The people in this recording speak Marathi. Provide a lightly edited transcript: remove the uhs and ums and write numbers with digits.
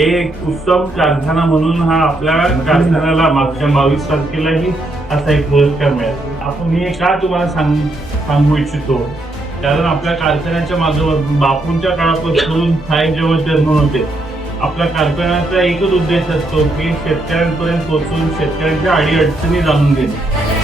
एक उत्तम कारखाना म्हणून हा आपल्या कारखान्याला मागच्या 22 तारखेलाही असा एक पुरस्कार मिळाला. आपण हे का तुम्हाला सांगू इच्छितो, कारण आपल्या कारखान्याच्या माध्यमातून बापूंच्या काळापासून साहेब जेव्हा चेअरमन होते, आपल्या कारखान्याचा एकच उद्देश असतो की शेतकऱ्यांपर्यंत पोहोचून शेतकऱ्यांच्या अडीअडचणी जाणून घेणे.